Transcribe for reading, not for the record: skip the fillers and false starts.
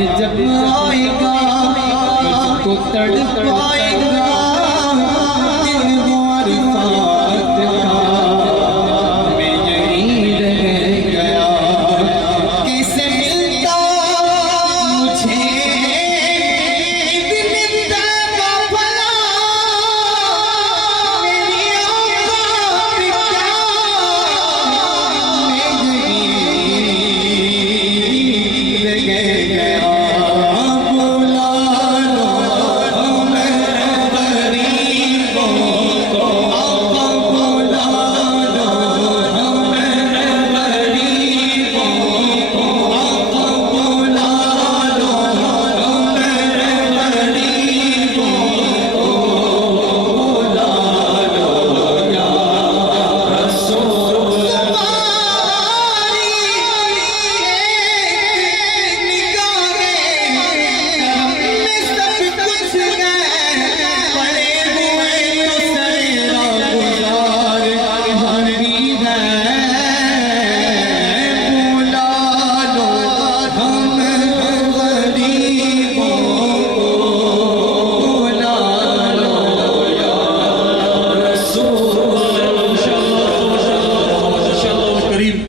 जब आएगा मुझको तड़पाएगा दिन द्वार साथ का मैं यहीं रह गया कैसे मिलता मुझे दिन का भला मेरी औकात क्या मैं यहीं रह गया